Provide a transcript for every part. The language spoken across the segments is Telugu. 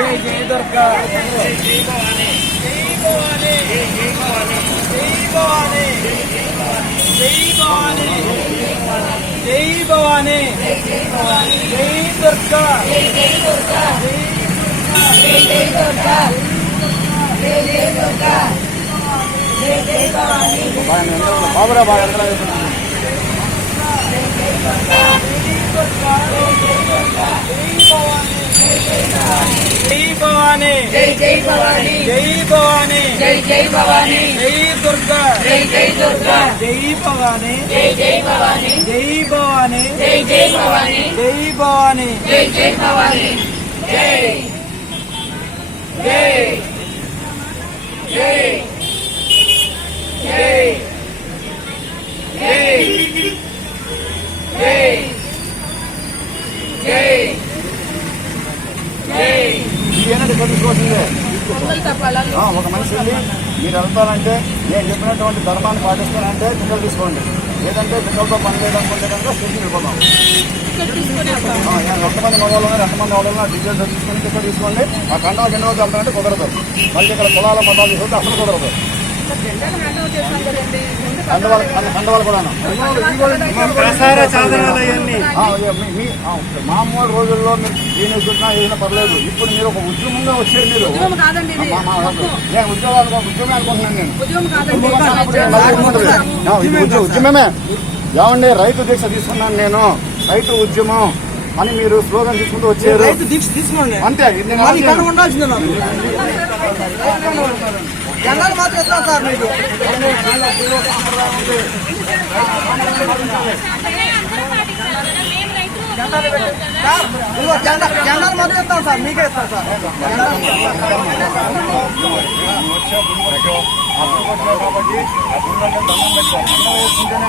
जय जय दुर्गा जय जय भवानी जय भवानी जय जय भवानी जय भवानी जय भवानी जय भवानी जय दुर्गा जय जय दुर्गा जय जय दुर्गा जय जय दुर्गा जय जय भवानी बाबरा बाबरा జై జై భవానీ. జై భవానీ. జై జై భవానీ. జై దుర్గా జై జై దుర్గా జై భవానీ. జై జై భవానీ. జై భవానీ జై జై భవానీ. జై భవానీ జై జై భవానీ. జై జై జై జై జై జై జై ఆ, ఒక మనిషి వెళ్ళి మీరు వెళ్తారంటే నేను చెప్పినటువంటి ధర్మాన్ని పాటిస్తానంటే టికెట్ తీసుకోండి. లేదంటే టికెట్తో పని చేయడానికి కనుక స్టేషన్ వెళ్ళిపోతాం. ఎంతమంది మగవాళ్ళు ఉన్నారు ఎంతమంది వాళ్ళు టికెట్ తీసుకొని టికెట్ తీసుకోండి. ఆ కండా కింద వెళ్తారంటే కుదరదు. మళ్ళీ ఇక్కడ కులాల మతాలు తీసుకుంటే అసలు కుదరదు. మామూలు రోజుల్లో దీని చూసినా ఏదైనా పర్లేదు. ఇప్పుడు మీరు ఒక ఉద్యమంగా వచ్చారు మీరు. ఉద్యోగాలు ఉద్యమే ఉద్యమమే ఏమండి రైతు దీక్ష తీసుకున్నాను నేను. రైతు ఉద్యమం. అని మీరు స్లోగన్ తీసుకుంటూ వచ్చారు. అంతే. జెండాలు మాత్రం ఎత్తాం సార్ మీకు? జెండా జెండాలు మాత్రం ఎత్తాం సార్? మీకే ఇస్తాం సార్. కాబట్టి ఆ గుండెల్లో దండం పెట్టాలి దండ వేసుకుంటేనే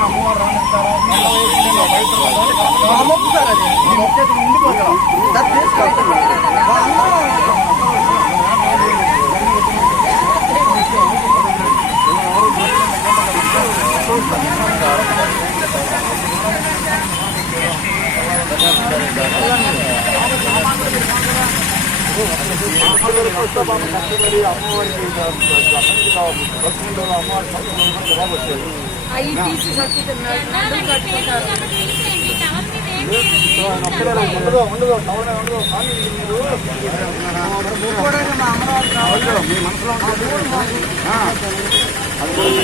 అమ్మవారి మీ మనసులో ఉంటుంది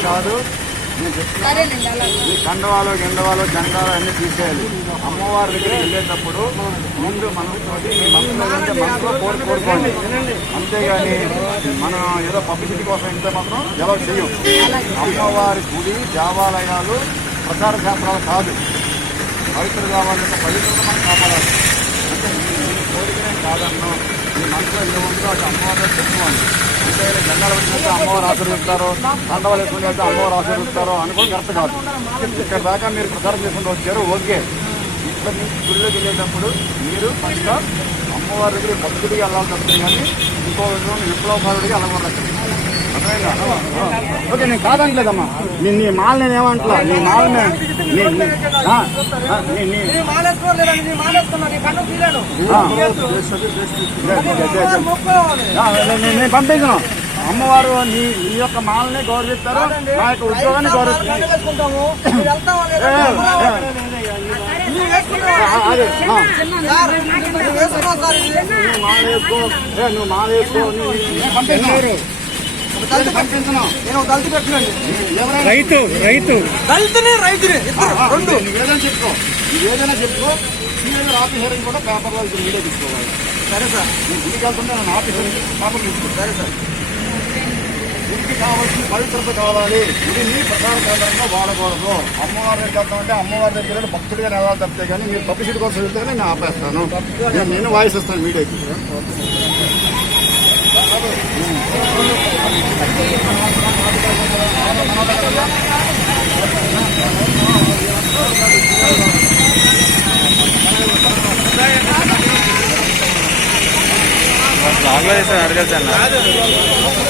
కాదు ఈ కండవాలో గెండవాలో జెండాలు అన్ని తీసేయాలి. అమ్మవారి దగ్గర వెళ్ళేటప్పుడు ముందు మనసుతోటి మీ మనసులో కోరి కోరుకోండి. అంతేగాని మనం ఏదో పబ్లిసిటీ కోసం ఇంత మాత్రం ఎలా చేయం అమ్మవారి గుడి దేవాలయాలు ప్రచార శాస్త్రాలు కాదు. పవిత్ర దేవాలయం పవిత్రత మనం కాపాడాలి. అంటే మీ కోరికనే కాదన్నా మీ మనసులో ఏ ఉందో అది అమ్మవారు చెప్పుకోండి. అంటే జెండాలు పెట్టినట్టు అమ్మవారు ఆశీర్వదిస్తారు కండవాలు వేసుకుని అమ్మవారు ఆశీర్వదిస్తారు అనుకోని కరెక్ట్ కాదు. ఇక్కడ దాకా మీరు ప్రచారం చేసుకుంటూ వచ్చారు ఓకే. ఇక్కడి నుంచి గుళ్ళోకి వెళ్ళేటప్పుడు మీరు ఫస్ట్ అమ్మవారి దగ్గర భక్తుడికి వెళ్ళాల్సి వస్తుంది కానీ ఇంకో విప్లవకారుడికి అలవాటు ఓకే నేను కాదంటలేదమ్మా. నీ నీ మాల నేను ఏమంటలా? నీ మాల నేను పంపించను. అమ్మవారు నీ నీ యొక్క మాలనే గౌరవిస్తారు. నా యొక్క ఉద్యోగాన్ని గౌరవిస్తారు. రైతు రైతు. దళితుని రైతుని రెండు. ఏదైనా చెప్పుకో. ఏదైనా చెప్పుకో. సీనియర్ ఆఫీసర్ కూడా వీడియో తీసుకోవాలి. సరే సార్. నేను గుడికి వెళ్తుంటే నన్ను ఆఫీసర్ పేపర్ తీసుకో సరే సార్. కావాల్సిన పవిత్రత కావాలి. మీ ప్రధాన కేంద్రంగా వాడకూడదు. అమ్మవారి దగ్గర అంటే అమ్మవారి దగ్గర భక్తుడిగా నిలవాలి తప్పితే కానీ మీరు పబ్లిసిటీ కోసం వెళ్తే నేను ఆపేస్తాను. నేను వాయిస్ ఇస్తాను మీడియాకి. లాగ్లో